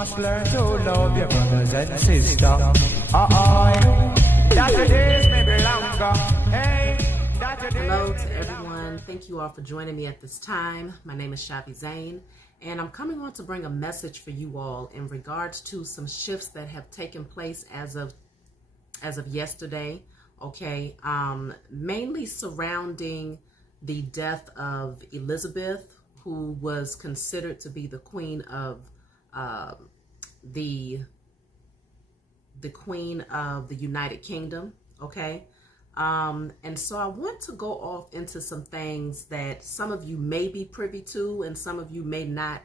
must learn to love your brothers and sisters. That your days may be longer. Hey, that your days. Hello to everyone. Thank you all for joining me at this time. My name is Zaine, and I'm coming on to bring a message for you all in regards to some shifts that have taken place as of yesterday. Okay, mainly surrounding the death of Elizabeth, who was considered to be the queen of the Queen of the United Kingdom. Okay, and so I want to go off into some things that some of you may be privy to and some of you may not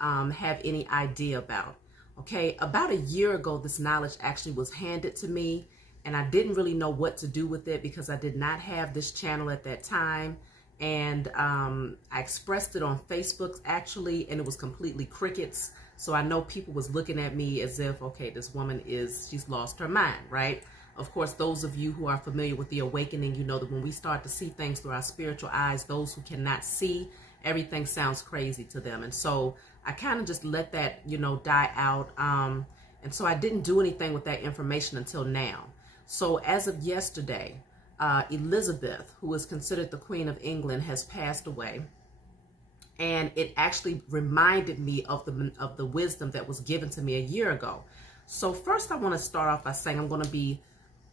have any idea about. Okay, about a year ago, this knowledge actually was handed to me, and I didn't really know what to do with it because I did not have this channel at that time. And I expressed it on Facebook actually, and it was completely crickets. So I know people was looking at me as if, okay, this woman she's lost her mind, right? Of course, those of you who are familiar with the awakening, you know that when we start to see things through our spiritual eyes, those who cannot see, everything sounds crazy to them. And so I kind of just let that, die out. And so I didn't do anything with that information until now. So as of yesterday, Elizabeth, who is considered the Queen of England, has passed away. And it actually reminded me of the wisdom that was given to me a year ago. So first I want to start off by saying I'm going to be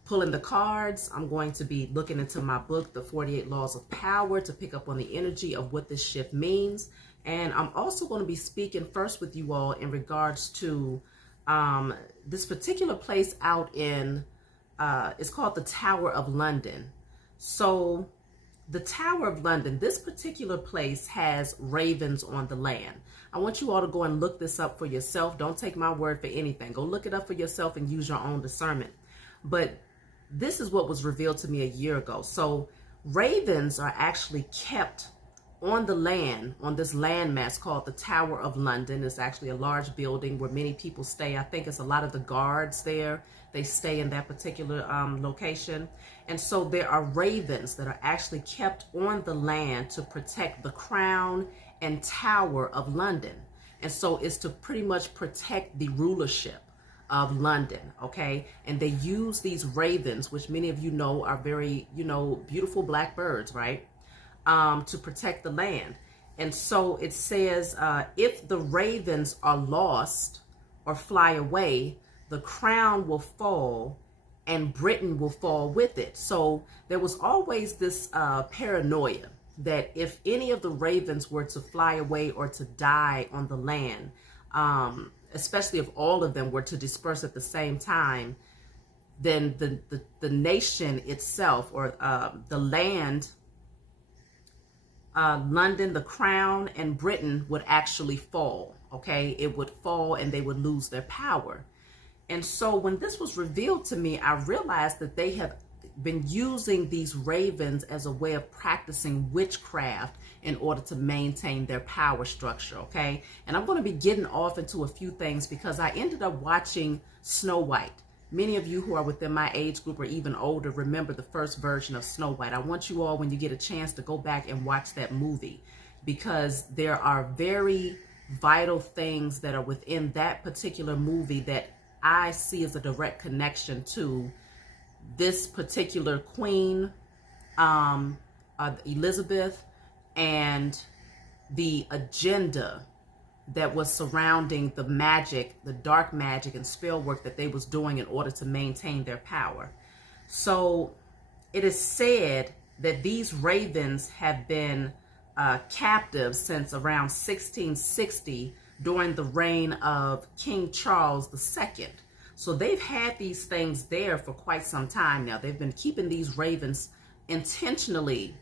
pulling the cards. I'm going to be looking into my book, The 48 Laws of Power, to pick up on the energy of what this shift means. And I'm also going to be speaking first with you all in regards to this particular place out in, it's called the Tower of London. So the Tower of London, this particular place has ravens on the land. I want you all to go and look this up for yourself. Don't take my word for anything. Go look it up for yourself and use your own discernment. But this is what was revealed to me a year ago. So ravens are actually kept on the land, on this landmass called the Tower of London. It's actually a large building where many people stay. I think it's a lot of the guards there. They stay in that particular location. And so there are ravens that are actually kept on the land to protect the crown and Tower of London. And so it's to pretty much protect the rulership of London, okay? And they use these ravens, which many of you know are very, beautiful black birds, right? To protect the land. And so it says, if the ravens are lost or fly away, the crown will fall and Britain will fall with it. So there was always this paranoia that if any of the ravens were to fly away or to die on the land, especially if all of them were to disperse at the same time, then the nation itself, or the land, London, the crown, and Britain would actually fall, okay? It would fall and they would lose their power. And so when this was revealed to me, I realized that they have been using these ravens as a way of practicing witchcraft in order to maintain their power structure, okay? And I'm going to be getting off into a few things because I ended up watching Snow White. Many of you who are within my age group or even older remember the first version of Snow White. I want you all, when you get a chance, to go back and watch that movie because there are very vital things that are within that particular movie that I see as a direct connection to this particular queen, Elizabeth, and the agenda that was surrounding the magic, the dark magic and spell work that they was doing in order to maintain their power. So it is said that these ravens have been captive since around 1660 during the reign of King Charles II. So they've had these things there for quite some time now. They've been keeping these ravens intentionally,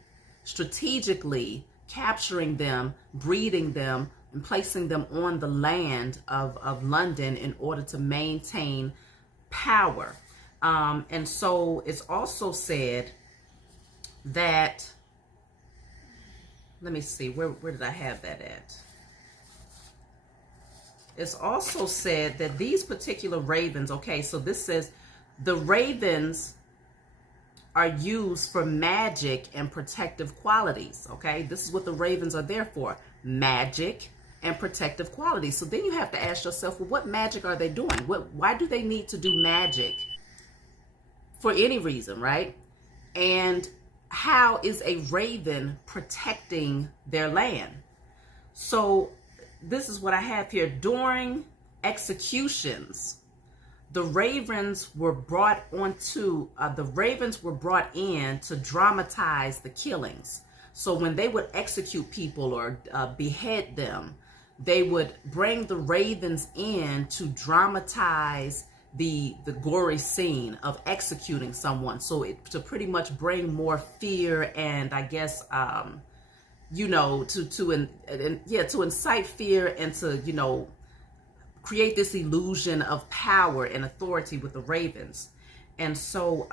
strategically capturing them, breeding them, and placing them on the land of London in order to maintain power. And so it's also said that, let me see, where did I have that at? It's also said that these particular ravens, okay, so this says the ravens are used for magic and protective qualities, okay? This is what the ravens are there for: magic, and protective qualities. So then you have to ask yourself, well, what magic are they doing? Why do they need to do magic for any reason, right? And how is a raven protecting their land? So this is what I have here. During executions, the ravens were brought in to dramatize the killings. So when they would execute people or behead them, they would bring the ravens in to dramatize the gory scene of executing someone. So to pretty much bring more fear and, I guess, to incite fear and to, create this illusion of power and authority with the ravens. And so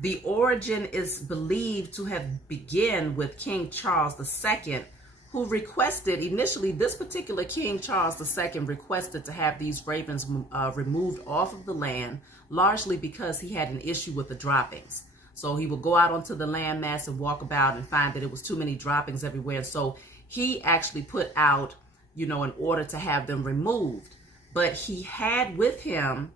the origin is believed to have begun with King Charles II, who requested, initially this particular King Charles II requested to have these ravens removed off of the land, largely because he had an issue with the droppings. So he would go out onto the landmass and walk about and find that it was too many droppings everywhere. So he actually put out, an order to have them removed. But he had with him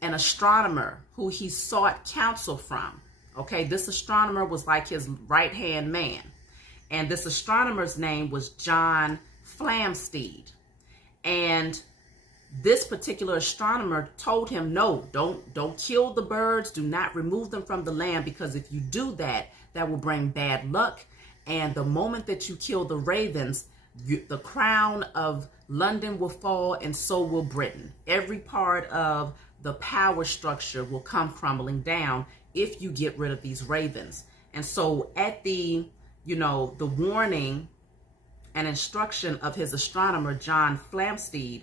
an astronomer who he sought counsel from. Okay, this astronomer was like his right-hand man. And this astronomer's name was John Flamsteed. And this particular astronomer told him, no, don't kill the birds. Do not remove them from the land, because if you do that, that will bring bad luck. And the moment that you kill the ravens, the crown of London will fall, and so will Britain. Every part of the power structure will come crumbling down if you get rid of these ravens. And so at the warning and instruction of his astronomer, John Flamsteed,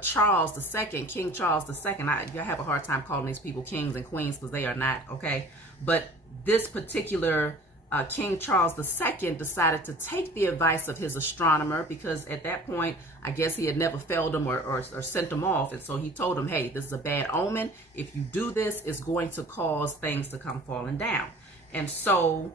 Charles II, King Charles II, I have a hard time calling these people kings and queens because they are not, okay? But this particular King Charles II decided to take the advice of his astronomer, because at that point, I guess he had never failed him or sent him off. And so he told him, hey, this is a bad omen. If you do this, it's going to cause things to come falling down. And so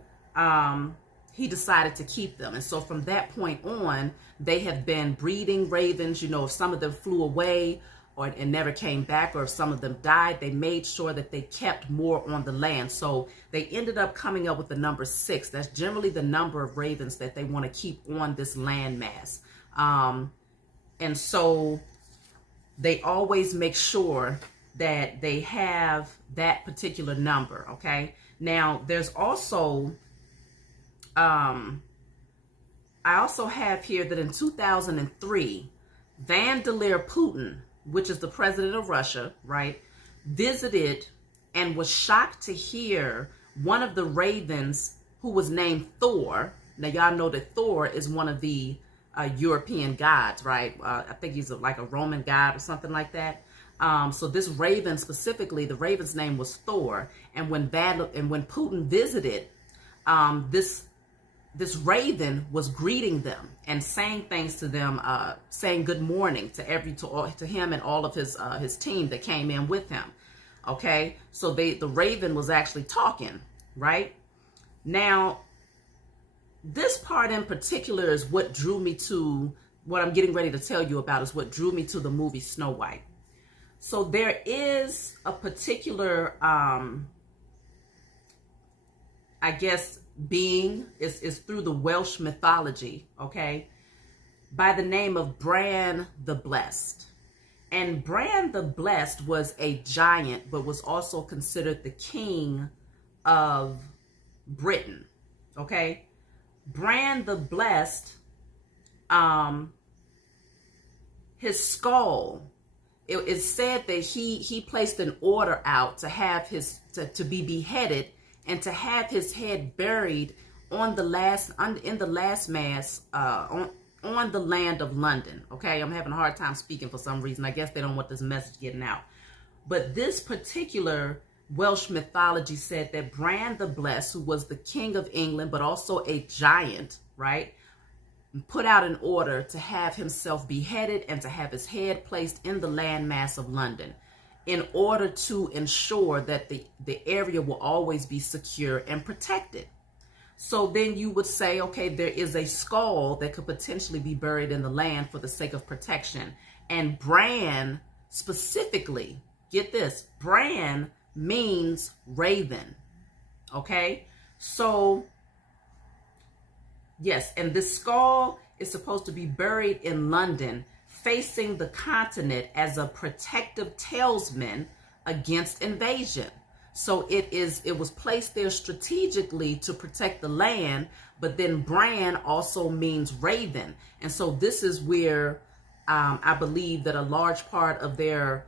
he decided to keep them. And so from that point on, they have been breeding ravens. If some of them flew away and never came back, or if some of them died, they made sure that they kept more on the land. So they ended up coming up with the number 6. That's generally the number of ravens that they want to keep on this landmass. And so they always make sure that they have that particular number, okay? Now, there's also, I also have here that in 2003, Vladimir Putin, which is the president of Russia, right, visited and was shocked to hear one of the ravens, who was named Thor. Now, y'all know that Thor is one of the European gods, right? I think he's like a Roman god or something like that. So this raven specifically, the raven's name was Thor. And when Putin visited, this raven was greeting them and saying things to them, saying good morning to him and all of his team that came in with him. Okay, so the raven was actually talking, right? Now, this part in particular is what drew me to what I'm getting ready to tell you about, is what drew me to the movie Snow White. So there is a particular, I guess, being is through the Welsh mythology, okay, by the name of Bran the Blessed. And Bran the Blessed was a giant, but was also considered the king of Britain, okay? Bran the Blessed, his skull, it's said that he placed an order out to have to be beheaded and to have his head buried in the last mass on the land of London. Okay, I'm having a hard time speaking for some reason. I guess they don't want this message getting out. But this particular Welsh mythology said that Bran the Blessed, who was the king of England, but also a giant, right, put out an order to have himself beheaded and to have his head placed in the landmass of London, in order to ensure that the area will always be secure and protected. So then you would say, okay, there is a skull that could potentially be buried in the land for the sake of protection. And Bran specifically, get this, Bran means raven. Okay, so yes, and this skull is supposed to be buried in London, facing the continent as a protective talisman against invasion. So it was placed there strategically to protect the land, but then Bran also means raven. And so this is where I believe that a large part of their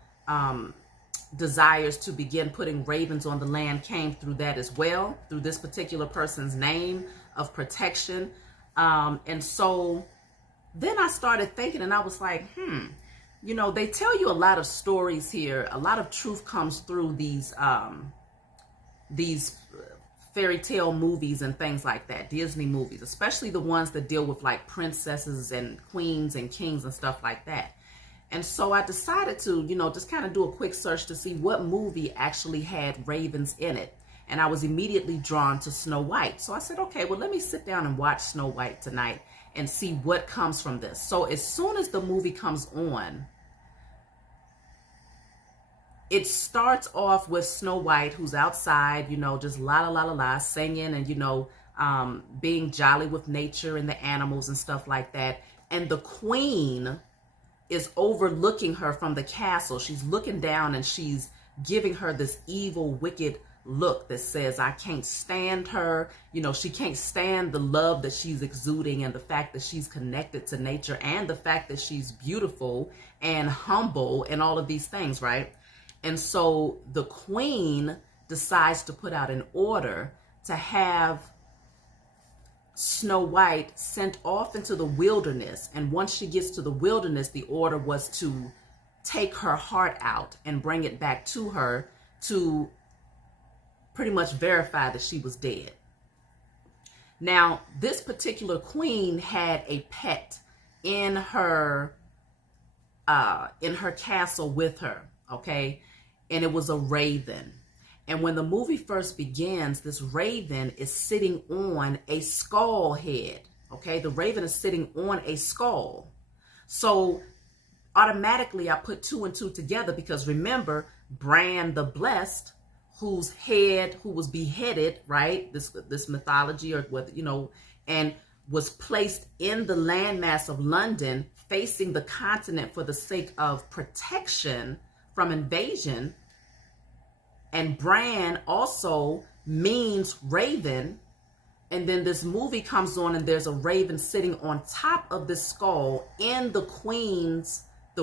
desires to begin putting ravens on the land came through that as well, through this particular person's name of protection. And so then I started thinking, and I was like, you know, they tell you a lot of stories here. A lot of truth comes through these fairy tale movies and things like that, Disney movies, especially the ones that deal with like princesses and queens and kings and stuff like that. And so I decided to, you know, just kind of do a quick search to see what movie actually had ravens in it. And I was immediately drawn to Snow White. So I said, okay, well, let me sit down and watch Snow White tonight and see what comes from this. So as soon as the movie comes on, it starts off with Snow White, who's outside, you know, just la la la la la, singing and, you know, being jolly with nature and the animals and stuff like that. And the queen is overlooking her from the castle. She's looking down and she's giving her this evil, wicked look that says, I can't stand her. You know, she can't stand the love that she's exuding and the fact that she's connected to nature and the fact that she's beautiful and humble and all of these things, right? And so the queen decides to put out an order to have Snow White sent off into the wilderness. And once she gets to the wilderness, the order was to take her heart out and bring it back to her to pretty much verify that she was dead. Now, this particular queen had a pet in her castle with her, okay? And it was a raven. And when the movie first begins, this raven is sitting on a skull head, okay? The raven is sitting on a skull. So automatically I put two and two together because remember, Bran the Blessed, who was beheaded, right? This mythology or what, you know, and was placed in the landmass of London facing the continent for the sake of protection from invasion. And Bran also means raven. And then this movie comes on and there's a raven sitting on top of this skull in the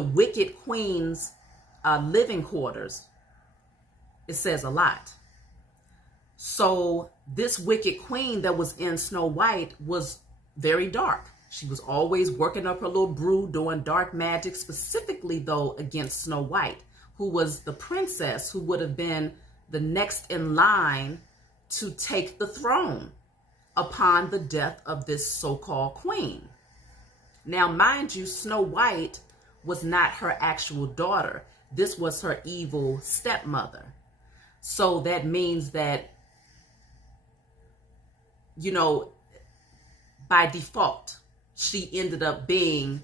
wicked queen's living quarters. It says a lot. So this wicked queen that was in Snow White was very dark. She was always working up her little brew, doing dark magic, specifically though against Snow White, who was the princess who would have been the next in line to take the throne upon the death of this so-called queen. Now, mind you, Snow White was not her actual daughter. This was her evil stepmother. So that means that, you know, by default, she ended up being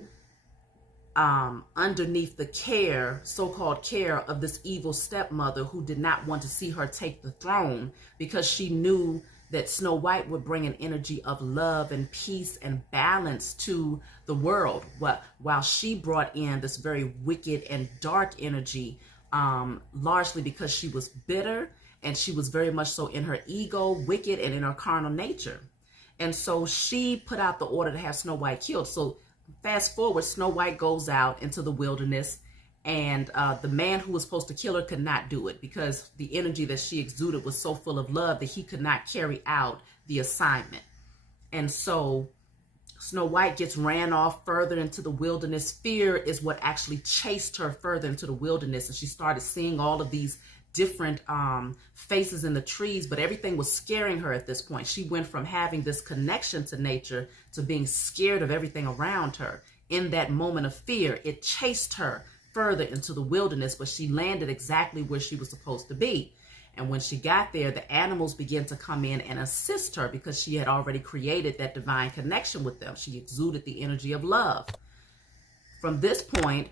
underneath the care, so-called care of this evil stepmother who did not want to see her take the throne because she knew that Snow White would bring an energy of love and peace and balance to the world, while she brought in this very wicked and dark energy, largely because she was bitter and she was very much so in her ego, wicked, and in her carnal nature. And so she put out the order to have Snow White killed. So fast forward, Snow White goes out into the wilderness, and the man who was supposed to kill her could not do it because the energy that she exuded was so full of love that he could not carry out the assignment. And so Snow White gets ran off further into the wilderness. Fear is what actually chased her further into the wilderness, and she started seeing all of these different faces in the trees, but everything was scaring her at this point. She went from having this connection to nature to being scared of everything around her. In that moment of fear, it chased her further into the wilderness, but she landed exactly where she was supposed to be. And when she got there, the animals began to come in and assist her because she had already created that divine connection with them. She exuded the energy of love. From this point,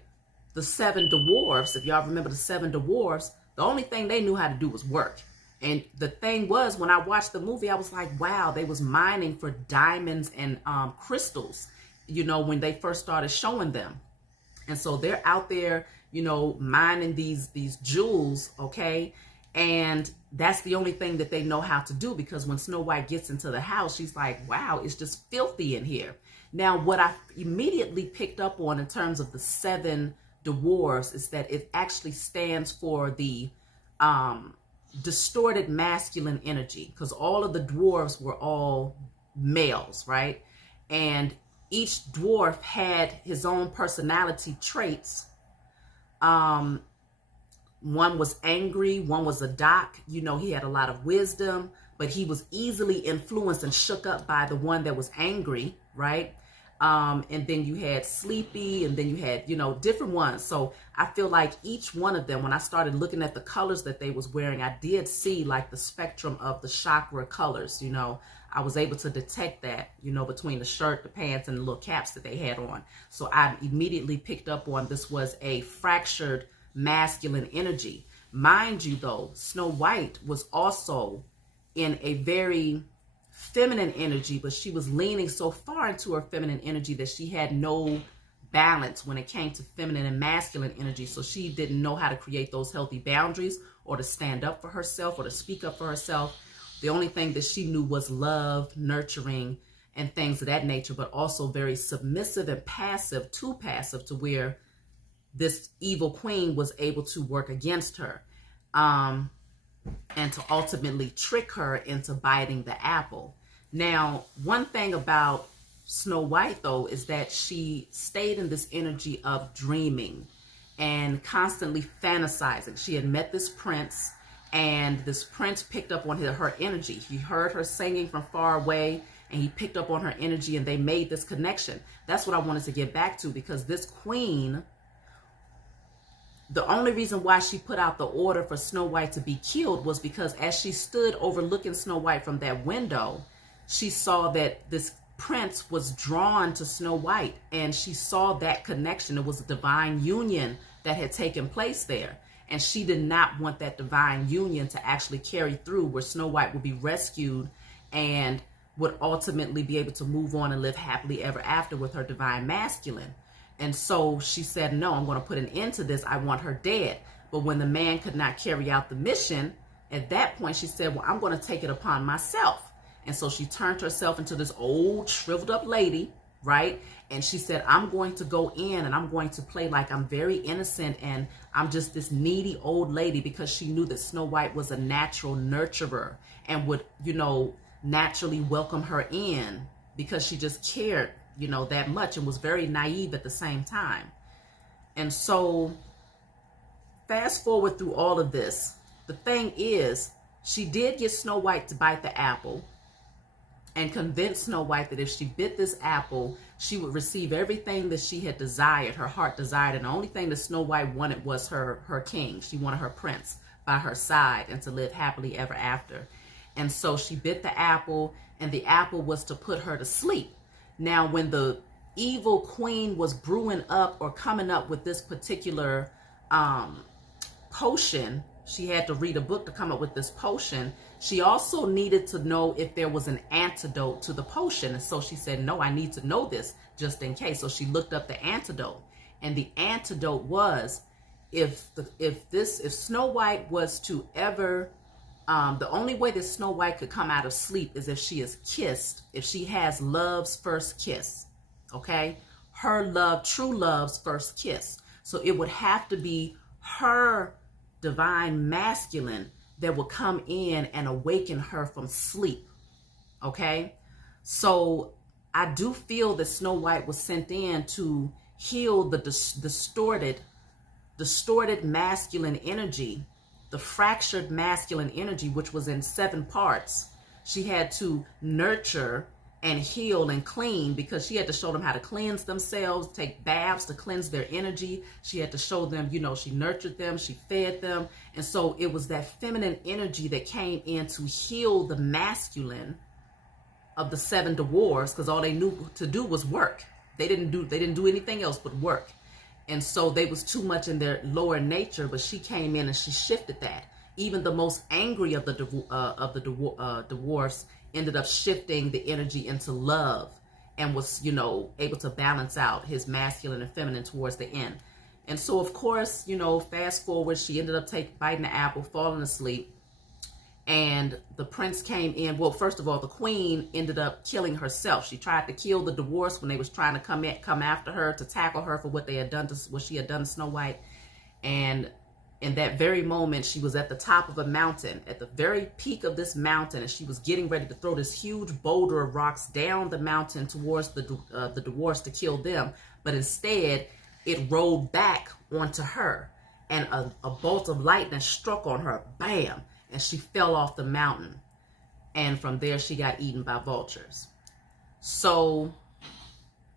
the 7 dwarves, if y'all remember the 7 dwarves, the only thing they knew how to do was work. And the thing was, when I watched the movie, I was like, wow, they was mining for diamonds and crystals, when they first started showing them. And so they're out there, mining these jewels, okay? And that's the only thing that they know how to do, because when Snow White gets into the house, she's like, wow, it's just filthy in here. Now, what I immediately picked up on in terms of the 7 dwarves is that it actually stands for the distorted masculine energy, because all of the dwarves were all males, right? And each dwarf had his own personality traits. One was angry, one was a doc, he had a lot of wisdom, but he was easily influenced and shook up by the one that was angry, right? And then you had sleepy, and then you had, different ones. So I feel like each one of them, when I started looking at the colors that they was wearing, I did see like the spectrum of the chakra colors. I was able to detect that, between the shirt, the pants, and the little caps that they had on. So I immediately picked up on this was a fractured masculine energy. Mind you, though, Snow White was also in a very feminine energy, but she was leaning so far into her feminine energy that she had no balance when it came to feminine and masculine energy. So she didn't know how to create those healthy boundaries or to stand up for herself or to speak up for herself. The only thing that she knew was love, nurturing, and things of that nature, but also very submissive and passive, too passive to where this evil queen was able to work against her. And to ultimately trick her into biting the apple. Now, one thing about Snow White, though, is that she stayed in this energy of dreaming and constantly fantasizing. She had met this prince, and this prince picked up on her energy. He heard her singing from far away, and he picked up on her energy, and they made this connection. That's what I wanted to get back to, because this queen, the only reason why she put out the order for Snow White to be killed was because as she stood overlooking Snow White from that window, she saw that this prince was drawn to Snow White, and she saw that connection. It was a divine union that had taken place there. And she did not want that divine union to actually carry through, where Snow White would be rescued and would ultimately be able to move on and live happily ever after with her divine masculine. And so she said, no, I'm going to put an end to this. I want her dead. But when the man could not carry out the mission, at that point, she said, well, I'm going to take it upon myself. And so she turned herself into this old shriveled up lady, right? And she said, I'm going to go in and I'm going to play like I'm very innocent and I'm just this needy old lady, because she knew that Snow White was a natural nurturer and would, naturally welcome her in, because she just cared that much, and was very naive at the same time. And so fast forward through all of this, the thing is, she did get Snow White to bite the apple and convince Snow White that if she bit this apple, she would receive everything that she had desired, her heart desired. And the only thing that Snow White wanted was her king. She wanted her prince by her side and to live happily ever after. And so she bit the apple, and the apple was to put her to sleep. Now, when the evil queen was brewing up or coming up with this particular potion, she had to read a book to come up with this potion. She also needed to know if there was an antidote to the potion. And so she said, no, I need to know this just in case. So she looked up the antidote. And the antidote was, if Snow White was to ever, the only way that Snow White could come out of sleep is if she is kissed, if she has love's first kiss, okay? Her love, true love's first kiss. So it would have to be her divine masculine that would come in and awaken her from sleep, okay? So I do feel that Snow White was sent in to heal the distorted masculine energy, the fractured masculine energy, which was in 7 parts. She had to nurture and heal and clean, because she had to show them how to cleanse themselves, take baths to cleanse their energy. She had to show them, she nurtured them, she fed them. And so it was that feminine energy that came in to heal the masculine of the 7 dwarves, because all they knew to do was work. They didn't do anything else but work. And so they was too much in their lower nature, but she came in and she shifted that. Even the most angry of the dwarfs ended up shifting the energy into love, and was, able to balance out his masculine and feminine towards the end. And so, of course, fast forward, she ended up biting the apple, falling asleep. And the prince came in. Well, first of all, the queen ended up killing herself. She tried to kill the dwarfs when they was trying to come after her, to tackle her for what she had done to Snow White. And in that very moment, she was at the top of a mountain, at the very peak of this mountain, and she was getting ready to throw this huge boulder of rocks down the mountain towards the dwarfs to kill them. But instead, it rolled back onto her, and a bolt of lightning struck on her, bam, and she fell off the mountain. And from there, she got eaten by vultures. So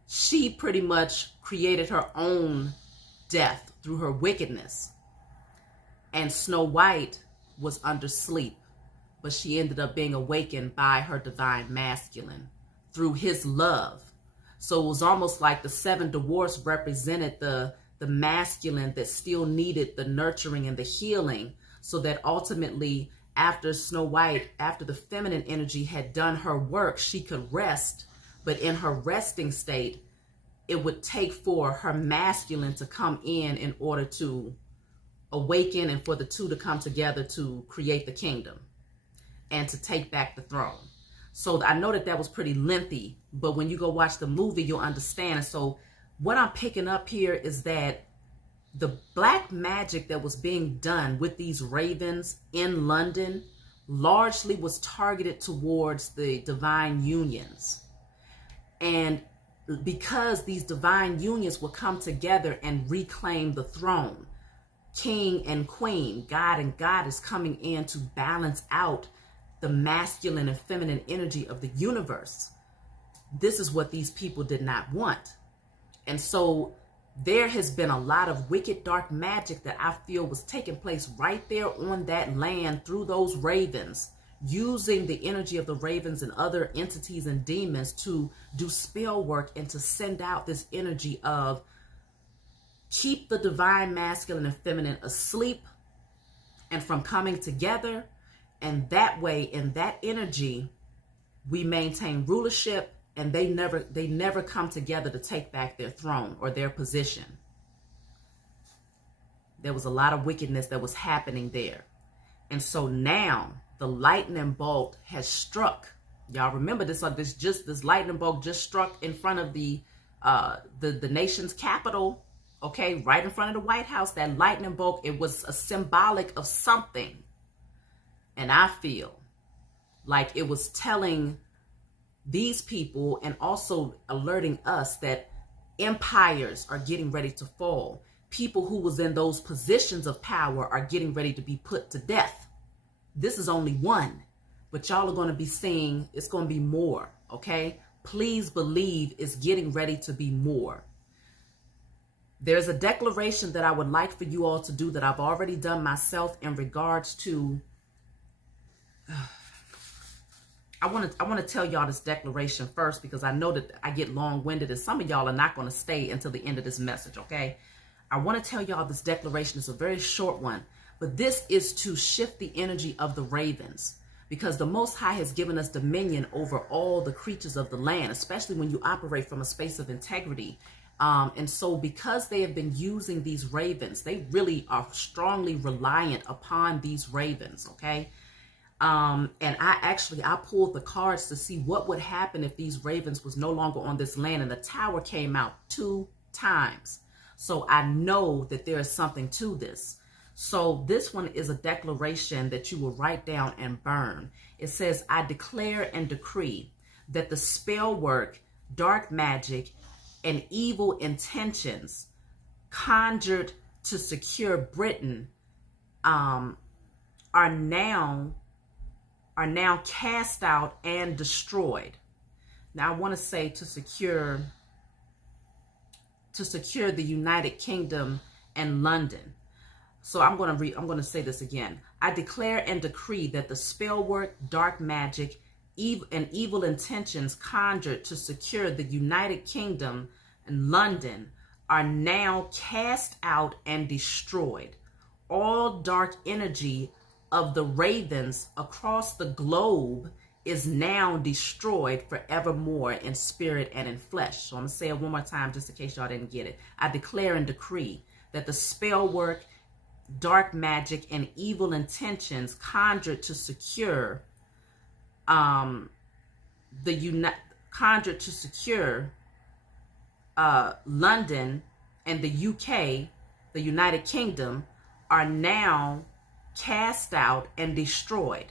she pretty much created her own death through her wickedness. And Snow White was under sleep, but she ended up being awakened by her divine masculine through his love. So it was almost like the 7 dwarfs represented the masculine that still needed the nurturing and the healing, so that ultimately, after Snow White, after the feminine energy had done her work, she could rest. But in her resting state, it would take for her masculine to come in order to awaken, and for the two to come together to create the kingdom and to take back the throne. So I know that was pretty lengthy, but when you go watch the movie, you'll understand. And so what I'm picking up here is that the black magic that was being done with these ravens in London largely was targeted towards the divine unions. And because these divine unions will come together and reclaim the throne, king and queen, God and goddess coming in to balance out the masculine and feminine energy of the universe. This is what these people did not want. And so there has been a lot of wicked, dark magic that I feel was taking place right there on that land through those ravens, using the energy of the ravens and other entities and demons to do spell work and to send out this energy of keep the divine masculine and feminine asleep and from coming together. And that way, in that energy, we maintain rulership, and they never come together to take back their throne or their position. There was a lot of wickedness that was happening there. And so now the lightning bolt has struck. Y'all remember this lightning bolt just struck in front of the nation's capital, okay, right in front of the White House. That lightning bolt, it was a symbolic of something. And I feel like it was telling these people and also alerting us that empires are getting ready to fall. People who was in those positions of power are getting ready to be put to death. This is only one, but y'all are going to be seeing it's going to be more, okay? Please believe it's getting ready to be more. There's a declaration that I would like for you all to do that I've already done myself in regards to I want to tell y'all this declaration first, because I know that I get long-winded and some of y'all are not going to stay until the end of this message, okay? I want to tell y'all this declaration is a very short one, but this is to shift the energy of the ravens, because the Most High has given us dominion over all the creatures of the land, especially when you operate from a space of integrity. And so because they have been using these ravens, they really are strongly reliant upon these ravens, okay? And I pulled the cards to see what would happen if these ravens was no longer on this land, and the tower came out 2 times. So I know that there is something to this. So this one is a declaration that you will write down and burn. It says, I declare and decree that the spell work, dark magic, and evil intentions conjured to secure Britain are now cast out and destroyed. Now I want to say to secure the United Kingdom and London. So I'm going to say this again. I declare and decree that the spell work, dark magic, and evil intentions conjured to secure the United Kingdom and London are now cast out and destroyed. All dark energy of the ravens across the globe is now destroyed forevermore in spirit and in flesh. So I'm going to say it one more time just in case y'all didn't get it. I declare and decree that the spell work, dark magic, and evil intentions conjured to secure London and the UK, the United Kingdom, are now cast out and destroyed.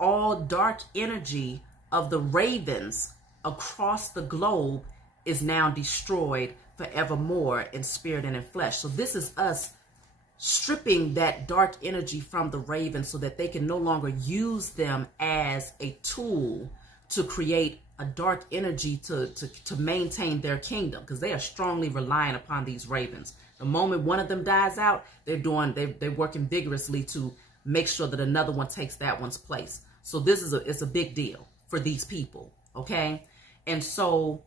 All dark energy of the ravens across the globe is now destroyed forevermore in spirit and in flesh. So this is us stripping that dark energy from the ravens so that they can no longer use them as a tool to create a dark energy to maintain their kingdom, because they are strongly reliant upon these ravens. The moment one of them dies out, they're working vigorously to make sure that another one takes that one's place. So this is it's a big deal for these people, okay? And so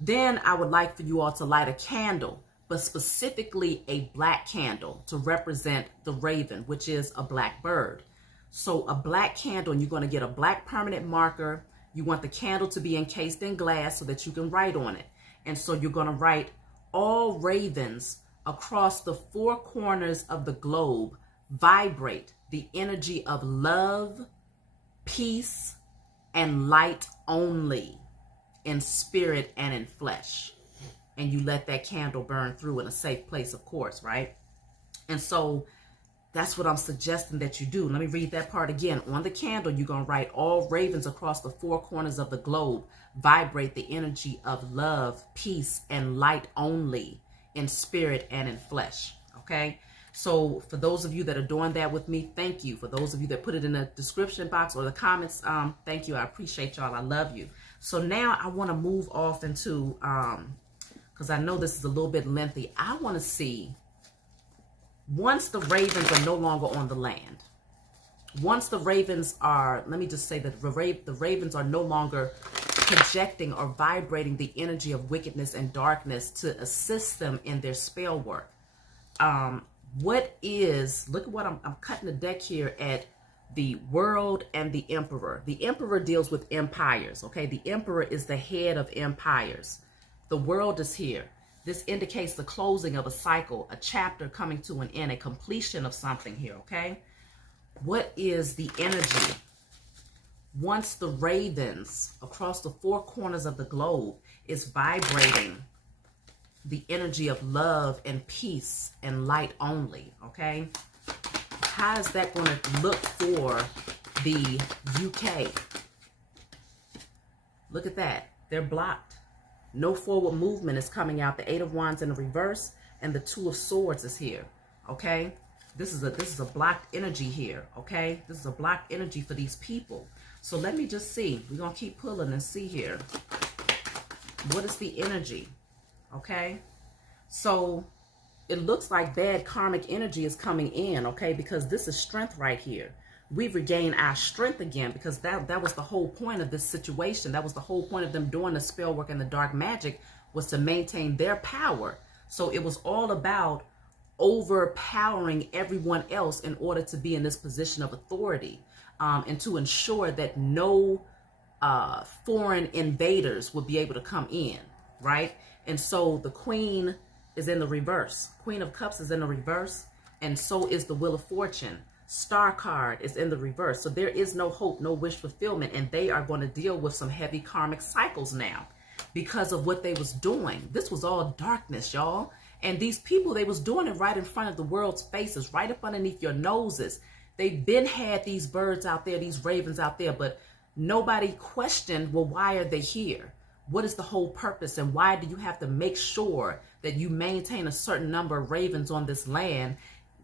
then I would like for you all to light a candle, but specifically a black candle to represent the raven, which is a black bird. So a black candle, and you're going to get a black permanent marker. You want the candle to be encased in glass so that you can write on it. And so you're going to write, all ravens across the four corners of the globe vibrate the energy of love, peace, and light only in spirit and in flesh. And you let that candle burn through in a safe place, of course, right? And so that's what I'm suggesting that you do. Let me read that part again. On the candle, you're going to write, all ravens across the four corners of the globe vibrate the energy of love, peace, and light only in spirit and in flesh. Okay? So for those of you that are doing that with me, thank you. For those of you that put it in the description box or the comments, thank you. I appreciate y'all. I love you. So now I want to move off into, because I know this is a little bit lengthy, I want to see, once the ravens are no longer on the land, once the ravens are, let me just say that the ravens are no longer projecting or vibrating the energy of wickedness and darkness to assist them in their spell work. Look at what I'm cutting the deck here at the world and the emperor. The emperor deals with empires, okay? The emperor is the head of empires. The world is here. This indicates the closing of a cycle, a chapter coming to an end, a completion of something here, okay? What is the energy? Once the ravens across the four corners of the globe is vibrating the energy of love and peace and light only, okay? How is that going to look for the UK? Look at that. They're blocked. No forward movement is coming out. The Eight of Wands in the reverse and the Two of Swords is here, okay? This is a blocked energy here, okay? This is a blocked energy for these people. So let me just see. We're going to keep pulling and see here. What is the energy? Okay? So it looks like bad karmic energy is coming in, okay? Because this is strength right here. We've regained our strength again, because that was the whole point of this situation. That was the whole point of them doing the spell work and the dark magic, was to maintain their power. So it was all about overpowering everyone else in order to be in this position of authority, and to ensure that no foreign invaders would be able to come in, right? And so the Queen is in the reverse. Queen of Cups is in the reverse, and so is the Wheel of Fortune. Star card is in the reverse. So there is no hope, no wish fulfillment, and they are going to deal with some heavy karmic cycles now because of what they was doing. This was all darkness, y'all. And these people, they was doing it right in front of the world's faces, right up underneath your noses. They've been had these birds out there, these ravens out there, but nobody questioned, well, why are they here? What is the whole purpose, and why do you have to make sure that you maintain a certain number of ravens on this land?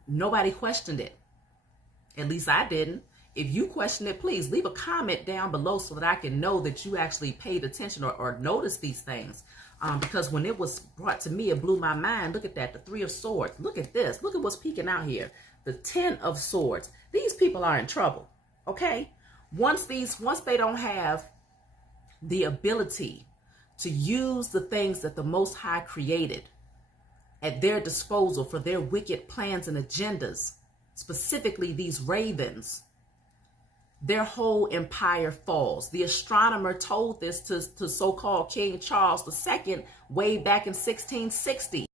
Nobody questioned it. At least I didn't. if you question it, please leave a comment down below so that I can know that you actually paid attention or noticed these things. Because when it was brought to me, it blew my mind. Look at that, the 3 of Swords. Look at this. Look at what's peeking out here. The 10 of Swords. These people are in trouble, okay? Once they don't have the ability to use the things that the Most High created at their disposal for their wicked plans and agendas, specifically these ravens, their whole empire falls. The astronomer told this to so-called King Charles II way back in 1660.